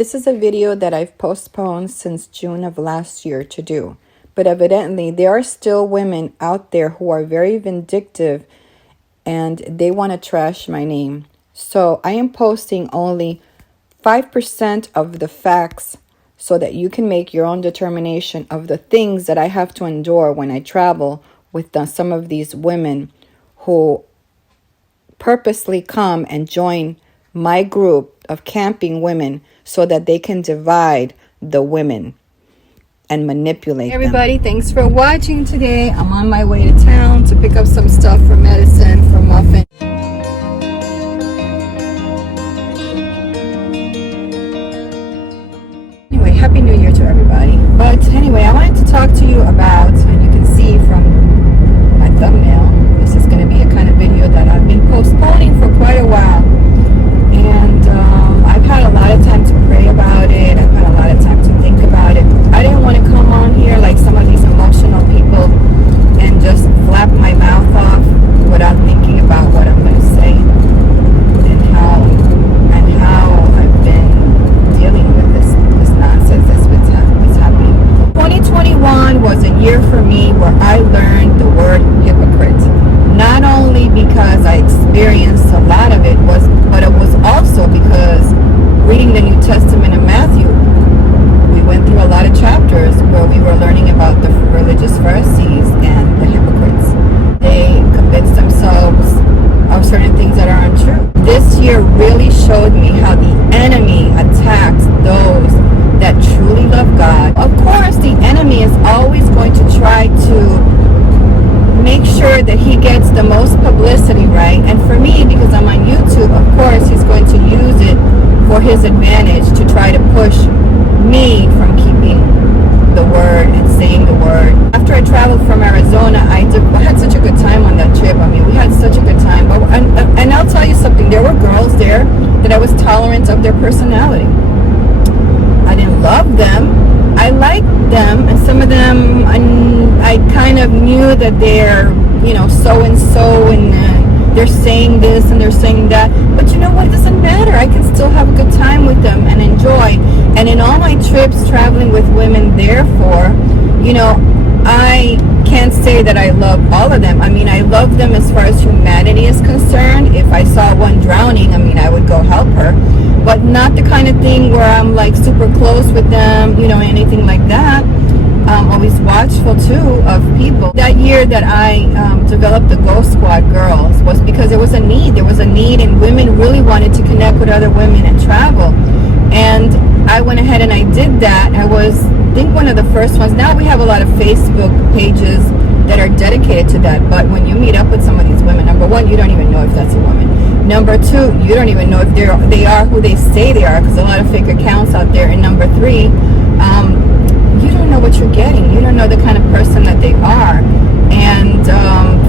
This is a video that I've postponed since June of last year to do. But evidently, there are still women out there who are very vindictive and they want to trash my name. So I am posting only 5% of the facts so that you can make your own determination of the things that I have to endure when I travel with some of these women who purposely come and join my group of camping women so that they can divide the women and manipulate them. Everybody, thanks for watching today. I'm on my way to town to pick up some stuff for medicine for Muffin. Anyway, Happy New Year to everybody. But anyway, I wanted to talk to you about, and you can see from my thumbnail, this is going to be a kind of video that I've been postponing for quite a while. And I've had a lot of time to pray about it. I've had a lot of time to think about it. I didn't want to come on here like some of these emotional people and just flap my mouth off without thinking about what I'm going to say and how I've been dealing with this nonsense that's happening. 2021 was a year for me where I learned the word hypocrite. Not only because I experienced a lot of it, but it was also because reading the New Testament of Matthew, we went through a lot of chapters where we were learning about the religious Pharisees and the hypocrites. They convinced themselves of certain things that are untrue. This year really showed me how the enemy attacks those that truly love God. Of course, the enemy is always going to try to make sure that he gets the most publicity, right? And for me, because I'm on YouTube, of course, he's going to use it for his advantage to try to push me from keeping the word and saying the word. After I traveled from Arizona, I had such a good time on that trip. I mean, we had such a good time. But and I'll tell you something, there were girls there that I was tolerant of their personality. I didn't love them. I liked them, and some of them I kind of knew that they're, so and so, and they're saying this and they're saying that. But you know what? It doesn't matter. I can still have a good time with them and enjoy. And in all my trips traveling with women, therefore, I can't say that I love all of them. I mean, I love them as far as humanity is concerned. If I saw one drowning, I would go help her. But not the kind of thing where I'm like super close with them, anything like that. Always watchful too of people. That year that I developed the Ghost Squad Girls was because there was a need. There was a need, and women really wanted to connect with other women and travel. And I went ahead and I did that. I think one of the first ones. Now we have a lot of Facebook pages that are dedicated to that. But when you meet up with some of these women, number one, you don't even know if that's a woman. Number two, you don't even know if they are who they say they are, because a lot of fake accounts out there. And number three, you don't know what you're getting. You don't know the kind of person that they are. And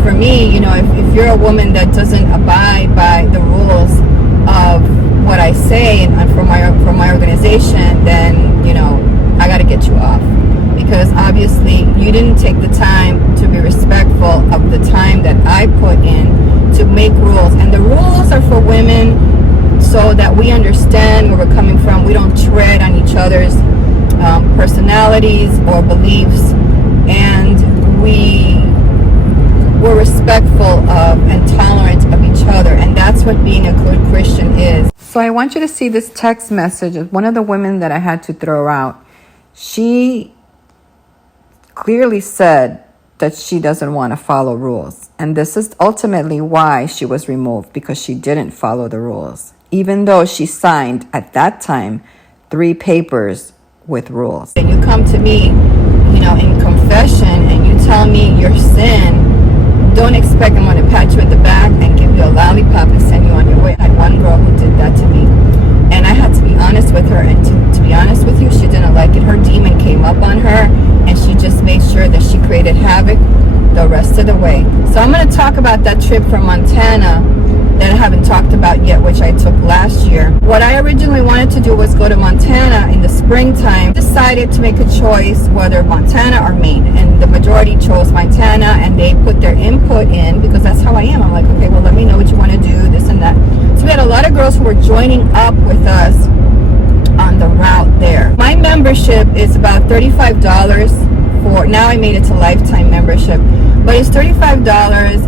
for me, if you're a woman that doesn't abide by the rules of what I say and from my organization, then I got to get you off, because obviously you didn't take the time to be respectful of the time that I put in to make rules. And the rules are for women so that we understand where we're coming from. We don't tread on each other's personalities or beliefs, and we're respectful of and tolerant of each other. And that's what being a good Christian is. So I want you to see this text message of one of the women that I had to throw out. She clearly said that she doesn't want to follow rules. And this is ultimately why she was removed, because she didn't follow the rules, even though she signed at that time 3 papers with rules. And you come to me, in confession, and you tell me your sin, don't expect I'm going to pat you in the back and give you a lollipop and send you on your way. I had one girl who did that to me, and I had to be honest with her. And to be honest with you, she didn't like it. Her demon came up on her, and she just made sure that she created havoc the rest of the way. So I'm going to talk about that trip from Montana that I haven't talked about yet, which I took last year. What I originally wanted to do was go to Montana in the springtime. Decided to make a choice whether Montana or Maine, and the majority chose Montana, and they put their input in, because that's how I am. I'm like, okay, well, let me know what you want to do, this and that. So we had a lot of girls who were joining up with us on the route. membership is about $35 for, now I made it to lifetime membership, but it's $35.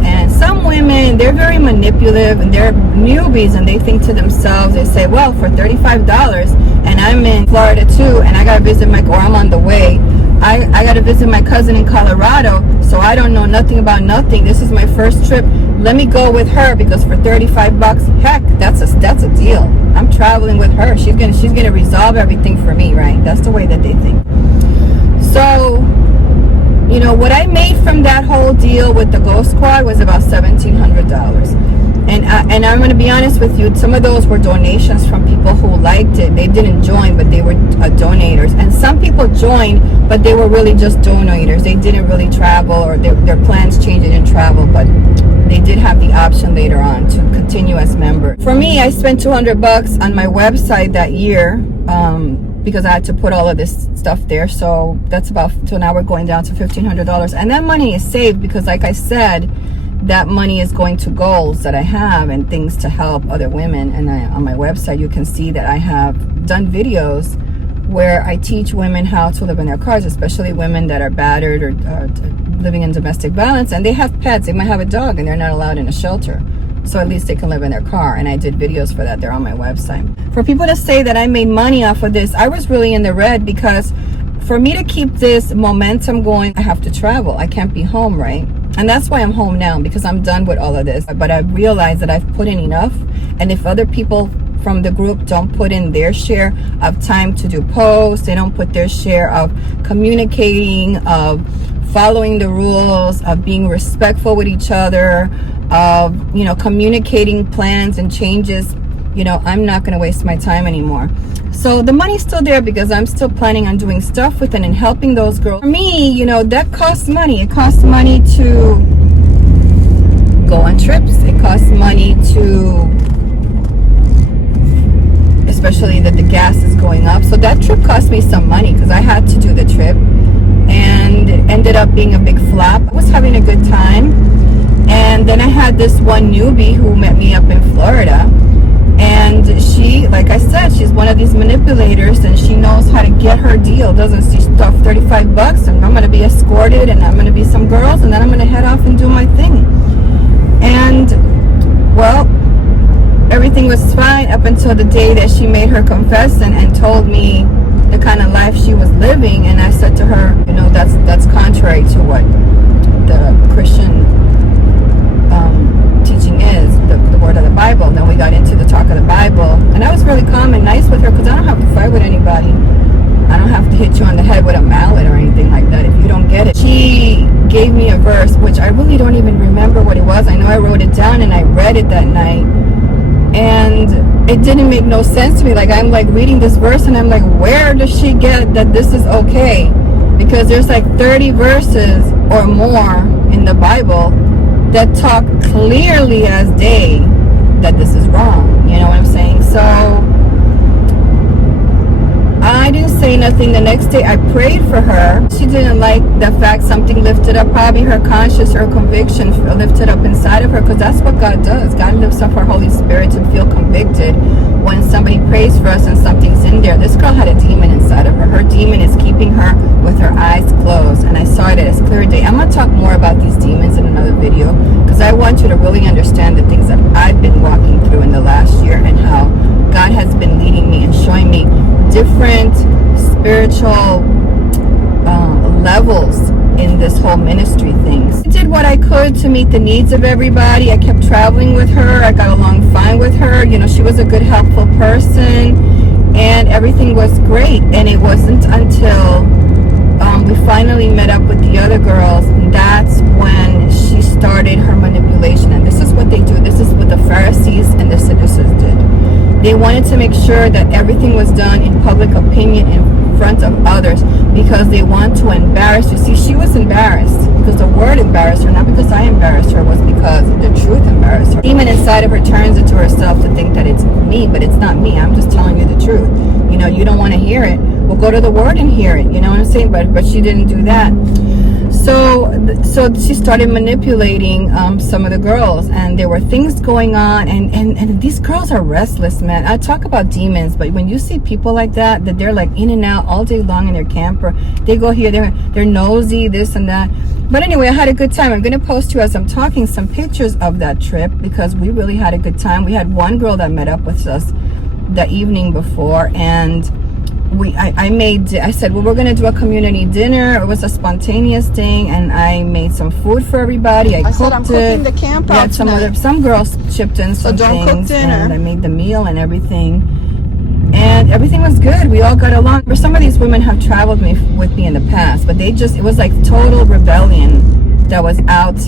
And some women, they're very manipulative and they're newbies, and they think to themselves, they say, well, for $35 and I'm in Florida too, and I gotta visit or I'm on the way, I gotta visit my cousin in Colorado, so I don't know nothing about nothing. This is my first trip. Let me go with her, because for $35, heck, that's a deal. I'm traveling with her. She's gonna resolve everything for me, right? That's the way that they think. So, you know, what I made from that whole deal with the Ghost Squad was about $1,700. And I'm going to be honest with you, some of those were donations from people who liked it. They didn't join, but they were donators. And some people joined, but they were really just donators. They didn't really travel, or their plans changed, in travel, but they did have the option later on to continue as member. For me, I spent $200 on my website that year, because I had to put all of this stuff there. So that's so now we're going down to $1,500. And that money is saved because, like I said, that money is going to goals that I have and things to help other women. And on my website, you can see that I have done videos where I teach women how to live in their cars, especially women that are battered or living in domestic violence, and they have pets. They might have a dog and they're not allowed in a shelter. So at least they can live in their car. And I did videos for that. They're on my website. For people to say that I made money off of this, I was really in the red, because for me to keep this momentum going, I have to travel. I can't be home, right? And that's why I'm home now, because I'm done with all of this. But I realized that I've put in enough. And if other people from the group don't put in their share of time to do posts, they don't put their share of communicating, of following the rules, of being respectful with each other, of, you know, communicating plans and changes, you know, I'm not going to waste my time anymore. So the money's still there, because I'm still planning on doing stuff with it and helping those girls. For me, you know, that costs money. It costs money to go on trips. It costs money to, especially that the gas is going up. So that trip cost me some money, because I had to do the trip, and it ended up being a big flop. I was having a good time, and then I had this one newbie who met me up in Florida. And she, like I said, she's one of these manipulators, and she knows how to get her deal. Doesn't she stuff $35 and I'm going to be escorted, and I'm going to be some girls, and then I'm going to head off and do my thing. And, well, everything was fine up until the day that she made her confession and told me the kind of life she was living. And I said to her, you know, that's contrary to what the Christian teaching is, the word of the Bible. And then we got into the talk of the Bible, and I was really calm and nice with her, because I don't have to fight with anybody. I don't have to hit you on the head with a mallet or anything like that if you don't get it. She gave me a verse, which I really don't even remember what it was. I know I wrote it down and I read it that night, and it didn't make no sense to me. Like, I'm like reading this verse, and I'm like, where does she get that this is okay? Because there's like 30 verses or more in the Bible that talk clearly as day that this is wrong. You know what I'm saying? So I didn't say nothing. The next day I prayed for her. She didn't like the fact something lifted up, probably her conscience or conviction lifted up inside of her, because that's what God does. God lifts up her Holy Spirit to feel convicted when somebody prays for us and something's in there. This girl had a demon inside of her. Her demon is keeping her with her eyes closed, and I saw it as clear day. I'm going to talk more about these demons in another video, because I want you to really understand the things that I've been walking through in the last year, and how God has been leading me and showing me different spiritual levels in this whole ministry thing. I did what I could to meet the needs of everybody. I kept traveling with her. I got along fine with her. You know, she was a good, helpful person, and everything was great. And it wasn't until we finally met up with the other girls, and that's when she started her manipulation. And this is what they do. This is what the Pharisees and the seducers did. They wanted to make sure that everything was done in public opinion in front of others, because they want to embarrass you. See, she was embarrassed because the word embarrassed her, not because I embarrassed her, was because the truth embarrassed her. The demon inside of her turns into herself to think that it's me, but it's not me. I'm just telling you the truth. You know, you don't want to hear it. Well, go to the word and hear it. You know what I'm saying? But she didn't do that. So she started manipulating some of the girls, and there were things going on, and these girls are restless, man. I talk about demons, but when you see people like that they're like in and out all day long in their camper, they go here, they're nosy, this and that. But anyway, I had a good time. I'm going to post you, as I'm talking, some pictures of that trip, because we really had a good time. We had one girl that met up with us the evening before, and I said, well, we're going to do a community dinner. It was a spontaneous thing, and I made some food for everybody. I cooked I'm cooking the camp out tonight. Some girls chipped in some don't things, cook dinner. and I made the meal and everything. And everything was good. We all got along. For some of these women have traveled with me in the past, but it was like total rebellion that was out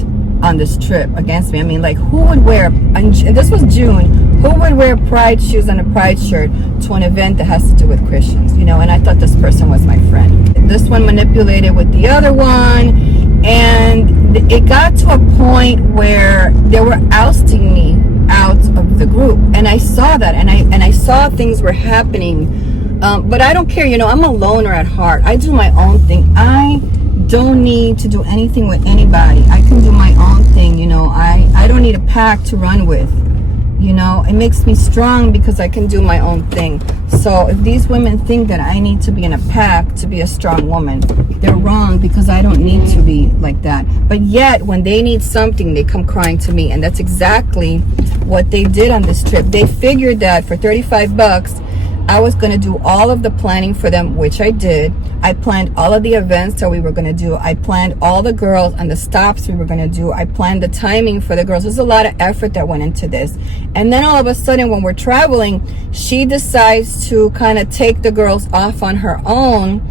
on this trip against me. I mean, like, who would wear, and this was June, who would wear pride shoes and a pride shirt to an event that has to do with Christians, you know? And I thought this person was my friend. This one manipulated with the other one, and it got to a point where they were ousting me out of the group, and I saw that, and I saw things were happening, but I don't care, you know. I'm a loner at heart. I do my own thing. I don't need to do anything with anybody. I can do my own thing, you know. I don't need a pack to run with, you know. It makes me strong because I can do my own thing. So if these women think that I need to be in a pack to be a strong woman, they're wrong, because I don't need to be like that. But yet when they need something, they come crying to me, and that's exactly what they did on this trip. They figured that for $35 I was going to do all of the planning for them, which I did. I planned all of the events that we were going to do. I planned all the girls and the stops we were going to do. I planned the timing for the girls. There's a lot of effort that went into this. And then all of a sudden, when we're traveling, she decides to kind of take the girls off on her own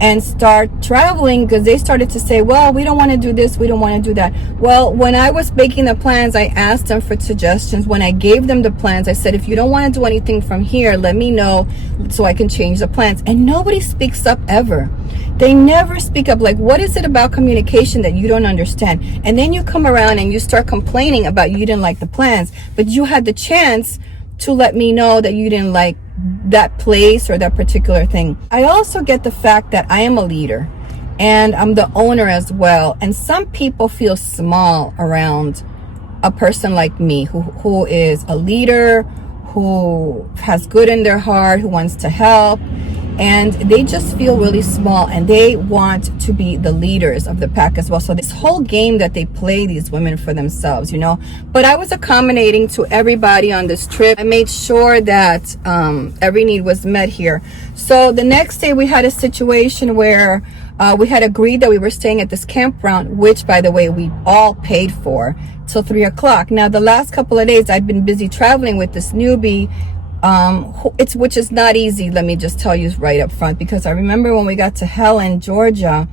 and start traveling, because they started to say, well, we don't want to do this, we don't want to do that. Well, when I was making the plans, I asked them for suggestions. When I gave them the plans, I said, if you don't want to do anything from here, let me know so I can change the plans. And nobody speaks up ever. They never speak up. Like, what is it about communication that you don't understand? And then you come around and you start complaining about you didn't like the plans, but you had the chance to let me know that you didn't like that place or that particular thing. I also get the fact that I am a leader and I'm the owner as well. And some people feel small around a person like me who is a leader, who has good in their heart, who wants to help. And they just feel really small, and they want to be the leaders of the pack as well. So this whole game that they play, these women, for themselves, you know. But I was accommodating to everybody on this trip. I made sure that every need was met here. So the next day we had a situation where we had agreed that we were staying at this campground, which, by the way, we all paid for, till 3 o'clock. Now, the last couple of days I'd been busy traveling with this newbie, which is not easy, let me just tell you right up front, because I remember when we got to Helen, Georgia,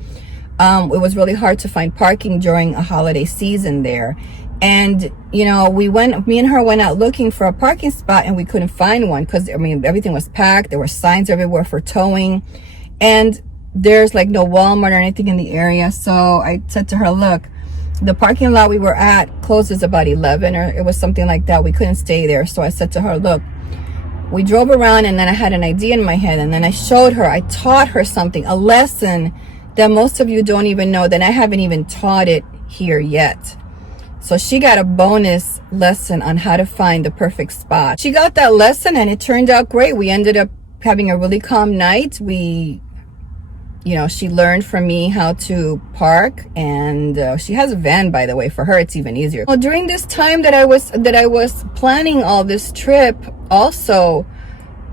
it was really hard to find parking during a holiday season there. And, you know, me and her went out looking for a parking spot, and we couldn't find one because, I mean, everything was packed. There were signs everywhere for towing, and there's like no Walmart or anything in the area. So I said to her, look, the parking lot we were at closes about 11, or it was something like that. We couldn't stay there. So I said to her, look, we drove around, and then I had an idea in my head, and then I showed her, I taught her something, a lesson that most of you don't even know, that I haven't even taught it here yet. So she got a bonus lesson on how to find the perfect spot. She got that lesson, and it turned out great. We ended up having a really calm night. She learned from me how to park, and she has a van, by the way. For her, it's even easier. Well, during this time that I was planning all this trip, also,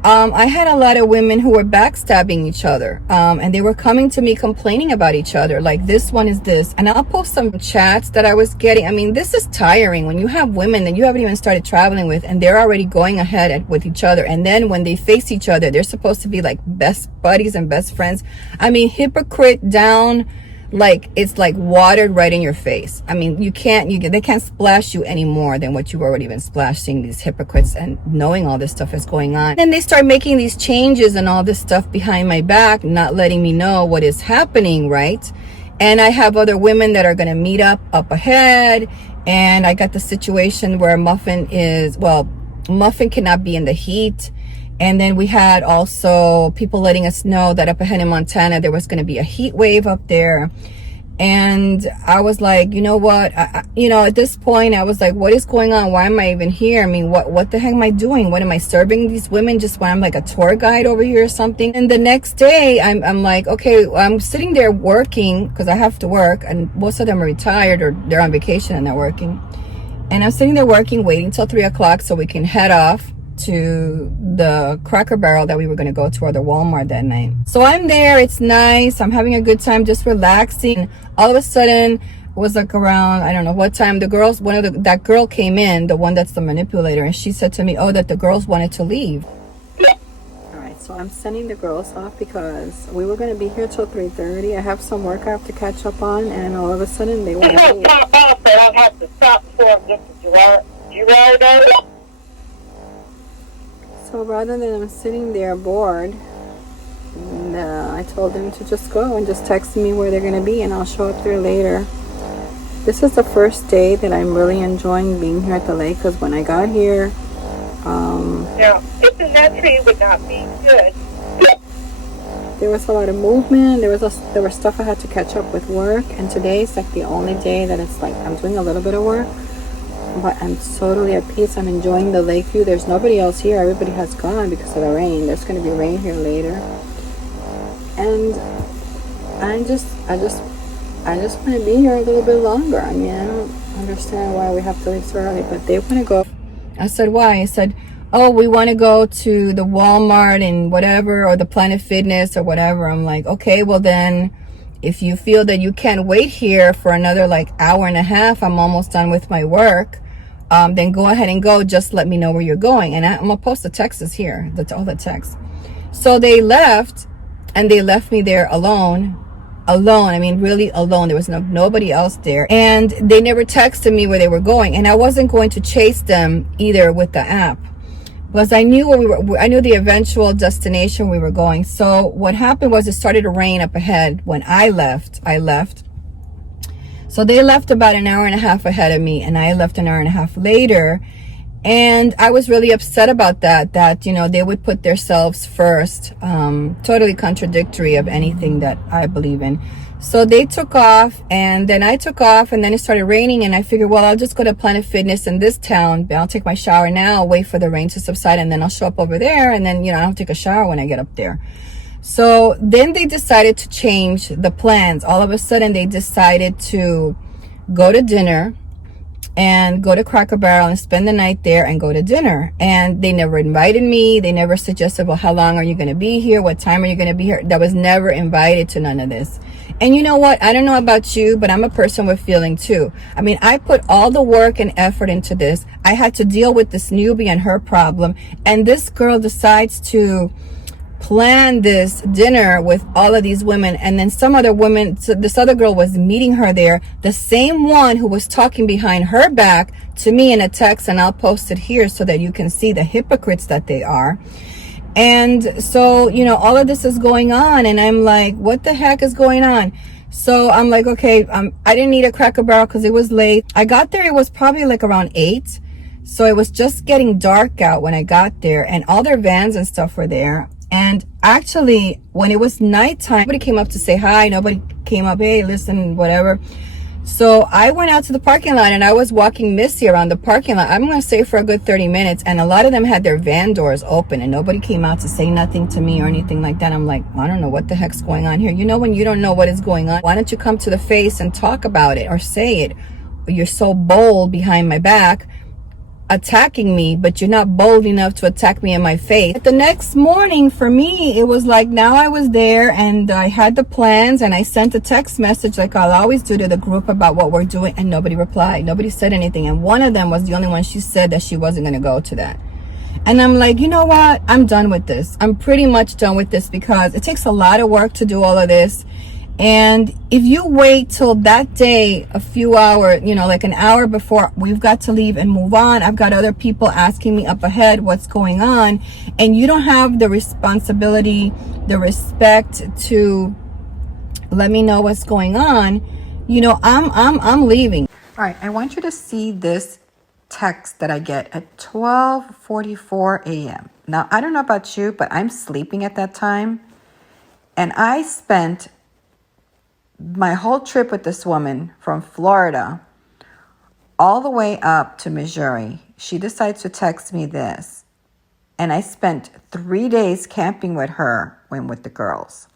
I had a lot of women who were backstabbing each other, and they were coming to me complaining about each other, like, this one is this. And I'll post some chats that I was getting. I mean, this is tiring when you have women that you haven't even started traveling with, and they're already going ahead with each other. And then when they face each other, they're supposed to be like best buddies and best friends. I mean, hypocrite down, like it's like watered right in your face. I mean, they can't splash you any more than what you've already been splashed, seeing these hypocrites and knowing all this stuff is going on. Then they start making these changes and all this stuff behind my back, not letting me know what is happening, right? And I have other women that are going to meet up ahead, and I got the situation where Muffin cannot be in the heat. And then we had also people letting us know that up ahead in Montana, there was going to be a heat wave up there. And I was like, you know what? At this point, I was like, what is going on? Why am I even here? I mean, what the heck am I doing? What am I serving these women just when I'm like a tour guide over here or something? And the next day, I'm like, okay, I'm sitting there working because I have to work, and most of them are retired or they're on vacation and they're working. And I'm sitting there working, waiting till 3 o'clock so we can head off to the Cracker Barrel that we were going to go to, or the Walmart that night. So I'm there, it's nice, I'm having a good time, just relaxing. All of a sudden, it was like around, I don't know what time, that girl came in, the one that's the manipulator, and she said to me, oh, that the girls wanted to leave. Alright, so I'm sending the girls off because we were going to be here till 3:30. I have some work I have to catch up on, and all of a sudden they want to leave. I have to stop before I get to Gerardo. So rather than I'm sitting there bored, I told them to just go and just text me where they're going to be, and I'll show up there later. This is the first day that I'm really enjoying being here at the lake, because when I got here, now, if in that tree would not be good. There was a lot of movement. There was stuff I had to catch up with work, and today is like the only day that it's like I'm doing a little bit of work. But I'm totally at peace. I'm enjoying the lake view. There's nobody else here. Everybody has gone because of the rain. There's going to be rain here later. And I just want to be here a little bit longer. I mean, I don't understand why we have to leave so early, but they want to go. I said, why? I said, oh, we want to go to the Walmart and whatever, or the Planet Fitness or whatever. I'm like, okay, well then, if you feel that you can't wait here for another like hour and a half, I'm almost done with my work, then go ahead and go. Just let me know where you're going. And I'm gonna post the texts here, all the texts. So they left, and they left me there alone. I mean, really alone. There was nobody else there, and they never texted me where they were going. And I wasn't going to chase them either with the app, because I knew I knew the eventual destination we were going. So what happened was it started to rain up ahead when I left. So they left about an hour and a half ahead of me, and I left an hour and a half later. And I was really upset about that, they would put themselves first, totally contradictory of anything that I believe in. So they took off, and then I took off, and then it started raining, and I figured, well, I'll just go to Planet Fitness in this town. I'll take my shower now, wait for the rain to subside, and then I'll show up over there, and then, I'll take a shower when I get up there. So then they decided to change the plans. All of a sudden, they decided to go to dinner and go to Cracker Barrel and spend the night there and go to dinner. And they never invited me. They never suggested, well, how long are you going to be here? What time are you going to be here? That was never invited to none of this. And you know what? I don't know about you, but I'm a person with feeling too. I mean, I put all the work and effort into this. I had to deal with this newbie and her problem. And this girl decides to plan this dinner with all of these women, and then some other women, so this other girl was meeting her there, the same one who was talking behind her back to me in a text, and I'll post it here so that you can see the hypocrites that they are. And so, all of this is going on, and I'm like, what the heck is going on? So I'm like, okay, I didn't need a Cracker Barrel because it was late. I got there, it was probably like around 8, so it was just getting dark out when I got there, and all their vans and stuff were there. And actually, when it was nighttime, nobody came up to say hi. Nobody came up, hey, listen, whatever. So I went out to the parking lot, and I was walking Missy around the parking lot. I'm going to say for a good 30 minutes. And a lot of them had their van doors open, and nobody came out to say nothing to me or anything like that. I'm like, I don't know what the heck's going on here. When you don't know what is going on, why don't you come to the face and talk about it or say it? You're so bold behind my back, attacking me, but you're not bold enough to attack me in my face. The next morning for me, it was like, now I was there and I had the plans, and I sent a text message like I'll always do to the group about what we're doing, and nobody replied. Nobody said anything. And one of them was the only one, she said that she wasn't going to go to that. And I'm like, you know what? I'm done with this. I'm pretty much done with this, because it takes a lot of work to do all of this. And if you wait till that day, a few hours, like an hour before we've got to leave and move on, I've got other people asking me up ahead what's going on, and you don't have the responsibility, the respect to let me know what's going on, I'm leaving. All right, I want you to see this text that I get at 12:44 a.m. Now, I don't know about you, but I'm sleeping at that time, and I spent my whole trip with this woman from Florida all the way up to Missouri, she decides to text me this. And I spent 3 days camping with her when with the girls.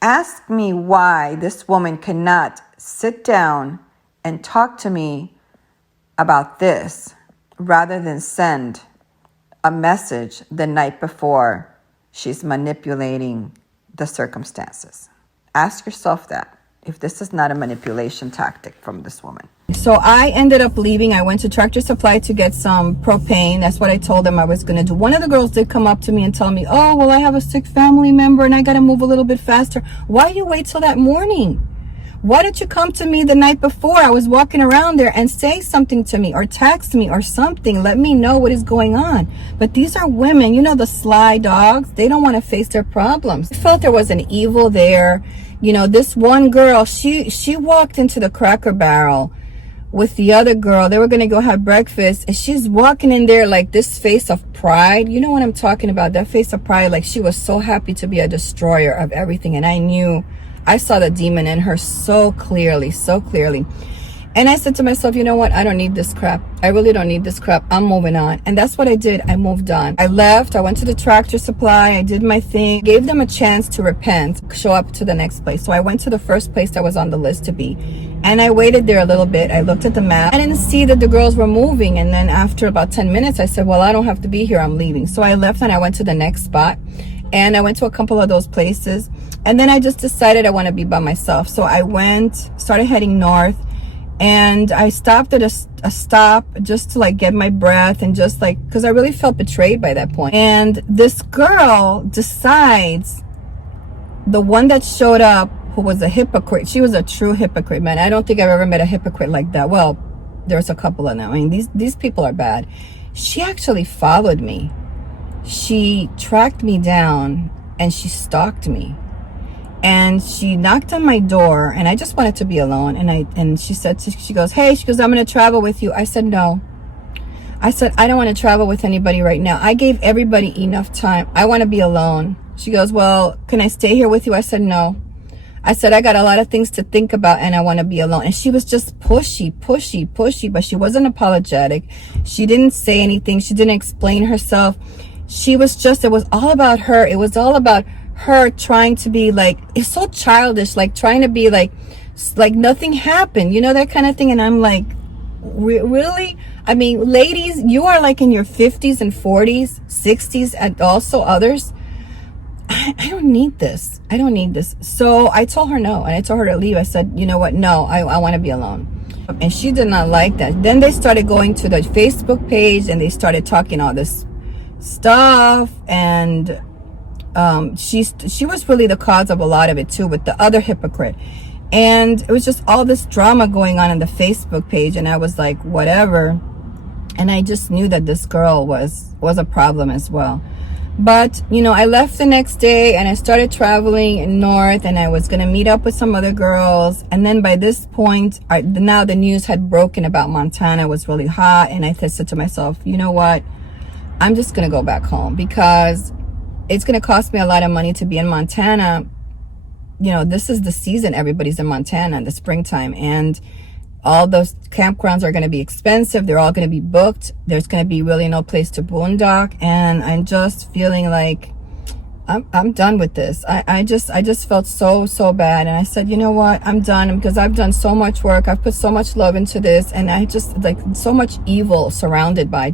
Ask me why this woman cannot sit down and talk to me about this rather than send a message the night before she's manipulating the circumstances. Ask yourself that, if this is not a manipulation tactic from this woman. So I ended up leaving. I went to Tractor Supply to get some propane. That's what I told them I was going to do. One of the girls did come up to me and tell me, oh, well, I have a sick family member and I got to move a little bit faster. Why you wait till that morning? Why didn't you come to me the night before I was walking around there and say something to me or text me or something? Let me know what is going on. But these are women, you know, the sly dogs. They don't want to face their problems. I felt there was an evil there. You know, this one girl, she walked into the Cracker Barrel with the other girl. They were going to go have breakfast, and she's walking in there like this face of pride. You know what I'm talking about? That face of pride, like she was so happy to be a destroyer of everything. And I saw the demon in her so clearly, so clearly. And I said to myself, you know what? I don't need this crap. I really don't need this crap. I'm moving on. And that's what I did. I moved on. I left. I went to the Tractor Supply. I did my thing. Gave them a chance to repent, show up to the next place. So I went to the first place that was on the list to be. And I waited there a little bit. I looked at the map. I didn't see that the girls were moving. And then after about 10 minutes, I said, well, I don't have to be here. I'm leaving. So I left and I went to the next spot. And I went to a couple of those places. And then I just decided I want to be by myself. So I started heading north. And I stopped at a stop just to like get my breath and just like, because I really felt betrayed by that point. And this girl decides, the one that showed up, who was a hypocrite, she was a true hypocrite, man. I don't think I've ever met a hypocrite like that. Well, there's a couple of them. I mean, these people are bad. She actually followed me. She tracked me down and she stalked me. And she knocked on my door, and I just wanted to be alone. And she goes, hey, I'm going to travel with you. I said, no. I said, I don't want to travel with anybody right now. I gave everybody enough time. I want to be alone. She goes, well, can I stay here with you? I said, no. I said, I got a lot of things to think about and I want to be alone. And she was just pushy, but she wasn't apologetic. She didn't say anything. She didn't explain herself. It was all about her. It was all about her trying to be like, it's so childish, like trying to be like nothing happened, you know, that kind of thing. And I'm like, really? I mean, ladies, you are like in your 50s and 40s, 60s, and also others. I don't need this. I don't need this. So I told her no, and I told her to leave. I said, you know what? No, I want to be alone. And she did not like that. Then they started going to the Facebook page and they started talking all this stuff, and she was really the cause of a lot of it too, with the other hypocrite. And it was just all this drama going on in the Facebook page, and I was like, whatever. And I just knew that this girl was a problem as well. But you know, I left the next day and I started traveling north, and I was going to meet up with some other girls. And then by this point, now the news had broken about Montana was really hot, and I said to myself, you know what, I'm just going to go back home, because it's going to cost me a lot of money to be in Montana. You know, this is the season everybody's in Montana in the springtime, and all those campgrounds are going to be expensive. They're all going to be booked. There's going to be really no place to boondock, and I'm just feeling like I'm done with this. I just felt so bad, and I said, you know what, I'm done, because I've done so much work. I've put so much love into this, and I just like so much evil surrounded by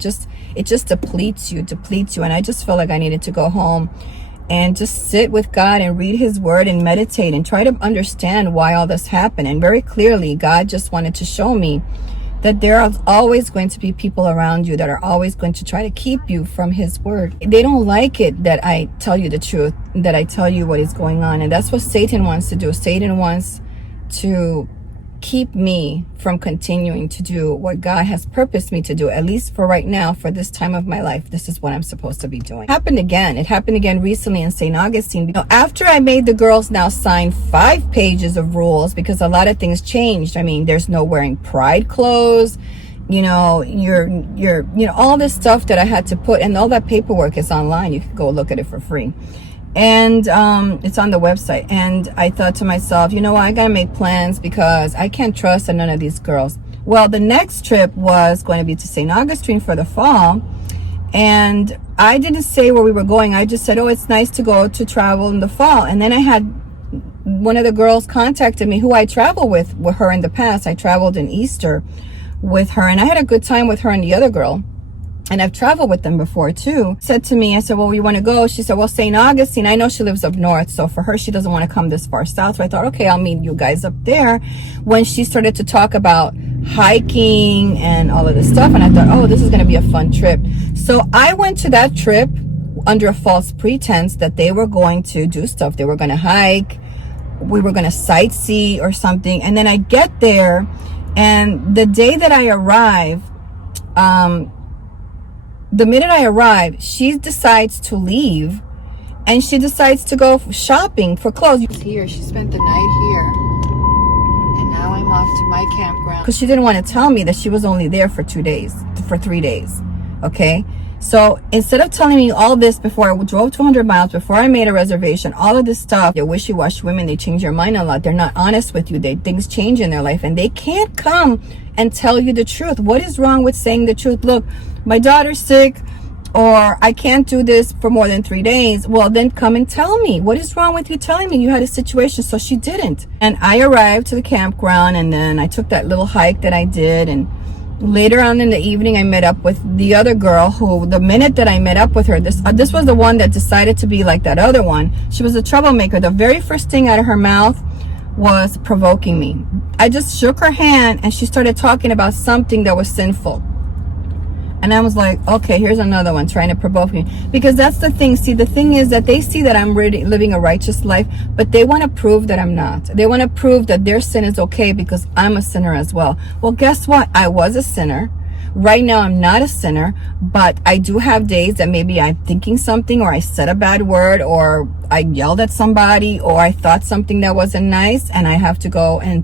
it just depletes you, and I just felt like I needed to go home and just sit with God and read his word and meditate and try to understand why all this happened. And very clearly, God just wanted to show me that there are always going to be people around you that are always going to try to keep you from his word. They don't like it that I tell you the truth, that I tell you what is going on. And that's what Satan wants to do. Satan wants to keep me from continuing to do what God has purposed me to do, at least for right now, for this time of my life. This is what I'm supposed to be doing. It happened again recently in St Augustine. You know, after I made the girls now sign 5 pages of rules, because a lot of things changed. I mean, there's no wearing pride clothes, you know, all this stuff that I had to put, and all that paperwork is online. You can go look at it for free. And it's on the website. And I thought to myself, you know what, I gotta make plans because I can't trust none of these girls. Well, the next trip was going to be to St. Augustine for the fall. And I didn't say where we were going. I just said, oh, it's nice to go to travel in the fall. And then I had one of the girls contacted me who I traveled with her in the past. I traveled in Easter with her, and I had a good time with her and the other girl. And I've traveled with them before too. Said to me, I said, well, you want to go? She said, well, St. Augustine. I know she lives up north. So for her, she doesn't want to come this far south. So I thought, okay, I'll meet you guys up there. When she started to talk about hiking and all of this stuff, and I thought, oh, this is going to be a fun trip. So I went to that trip under a false pretense that they were going to do stuff. They were going to hike. We were going to sightsee or something. And then I get there, and the day that I arrive, the minute I arrive, she decides to leave, and she decides to go shopping for clothes. Here, she spent the night here, and now I'm off to my campground. Because she didn't want to tell me that she was only there for 3 days. Okay? So instead of telling me all this before I drove 200 miles, before I made a reservation, all of this stuff, they're wishy-washy women, they change their mind a lot. They're not honest with you. Things change in their life, and they can't come and tell you the truth. What is wrong with saying the truth? Look, my daughter's sick, or I can't do this for more than 3 days. Well, then come and tell me. What is wrong with you telling me you had a situation? So she didn't. And I arrived to the campground, and then I took that little hike that I did, and later on in the evening, I met up with the other girl who, the minute that I met up with her, this was the one that decided to be like that other one. She was a troublemaker. The very first thing out of her mouth was provoking me. I just shook her hand, and she started talking about something that was sinful. And I was like, okay, here's another one trying to provoke me. Because that's the thing. See, the thing is that they see that I'm really living a righteous life, but they want to prove that I'm not. They want to prove that their sin is okay because I'm a sinner as well. Well, guess what? I was a sinner. Right now, I'm not a sinner, but I do have days that maybe I'm thinking something, or I said a bad word, or I yelled at somebody, or I thought something that wasn't nice, and I have to go and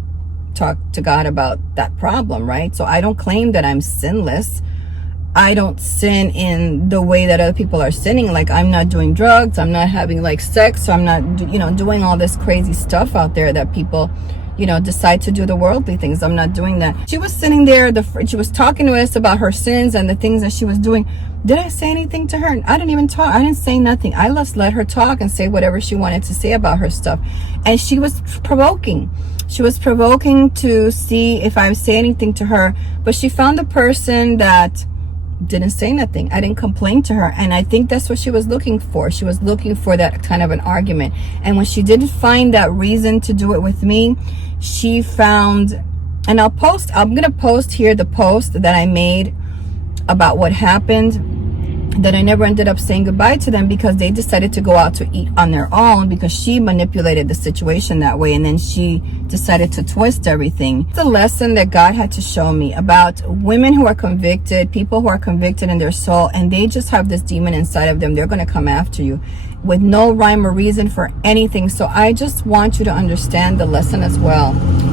talk to God about that problem, right? So I don't claim that I'm sinless. I don't sin in the way that other people are sinning. Like, I'm not doing drugs, I'm not having like sex, so I'm not, doing all this crazy stuff out there that people, decide to do, the worldly things. I'm not doing that. She was sitting there, she was talking to us about her sins and the things that she was doing. Did I say anything to her? I didn't even talk. I didn't say nothing. I just let her talk and say whatever she wanted to say about her stuff. And she was provoking. She was provoking to see if I would say anything to her. But she found a person that didn't say nothing. I didn't complain to her, and I think that's what she was looking for. She was looking for that kind of an argument, and when she didn't find that reason to do it with me, she found, and I'm gonna post here the post that I made about what happened, that I never ended up saying goodbye to them because they decided to go out to eat on their own because she manipulated the situation that way, and then she decided to twist everything. It's a lesson that God had to show me about women who are convicted, people who are convicted in their soul, and they just have this demon inside of them. They're going to come after you with no rhyme or reason for anything. So I just want you to understand the lesson as well.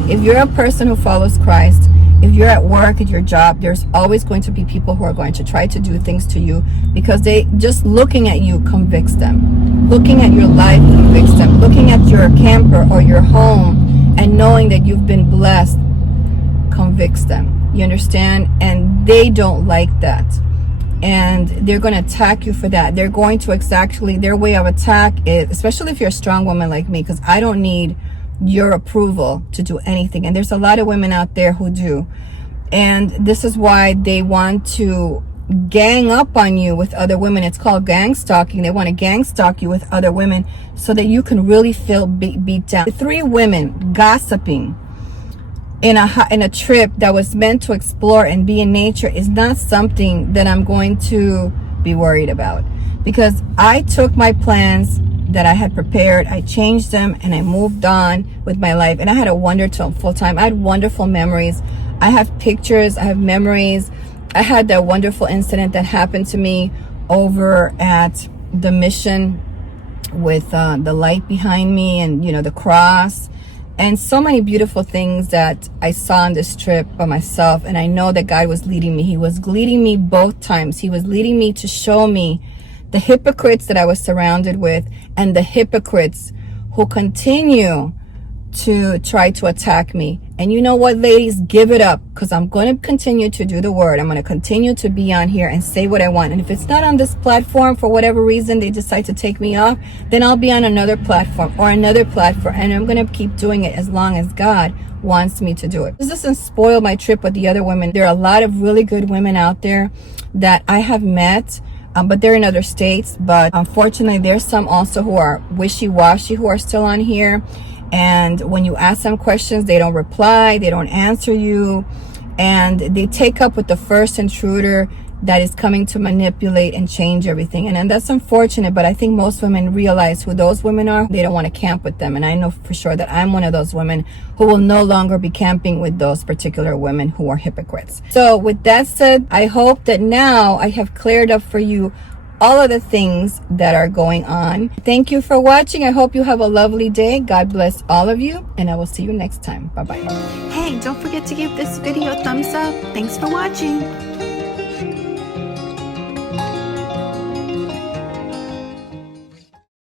If you're a person who follows Christ, if you're at work, at your job, there's always going to be people who are going to try to do things to you because they just looking at you convicts them. Looking at your life convicts them. Looking at your camper or your home and knowing that you've been blessed convicts them. You understand? And they don't like that. And they're going to attack you for that. They're going to exactly, their way of attack is, especially if you're a strong woman like me, because I don't need your approval to do anything, and there's a lot of women out there who do, and this is why they want to gang up on you with other women. It's called gang stalking. They want to gang stalk you with other women so that you can really feel beat down. 3 women gossiping in a trip that was meant to explore and be in nature is not something that I'm going to be worried about, because I took my plans that I had prepared, I changed them, and I moved on with my life. And I had a wonderful time. I had wonderful memories. I have pictures, I have memories. I had that wonderful incident that happened to me over at the mission with the light behind me and, the cross. And so many beautiful things that I saw on this trip by myself. And I know that God was leading me. He was leading me both times. He was leading me to show me the hypocrites that I was surrounded with, and the hypocrites who continue to try to attack me. And you know what, ladies, give it up, because I'm going to continue to do the word. I'm going to continue to be on here and say what I want. And if it's not on this platform, for whatever reason they decide to take me off, then I'll be on another platform or another platform, and I'm going to keep doing it as long as God wants me to do it. This doesn't spoil my trip with the other women. There are a lot of really good women out there that I have met, but they're in other states. But unfortunately, there's some also who are wishy-washy, who are still on here. And when you ask them questions, they don't reply, they don't answer you, and they take up with the first intruder that is coming to manipulate and change everything. And that's unfortunate, but I think most women realize who those women are. They don't want to camp with them. And I know for sure that I'm one of those women who will no longer be camping with those particular women who are hypocrites. So with that said, I hope that now I have cleared up for you all of the things that are going on. Thank you for watching. I hope you have a lovely day. God bless all of you, and I will see you next time. Bye-bye. Hey, don't forget to give this video a thumbs up. Thanks for watching.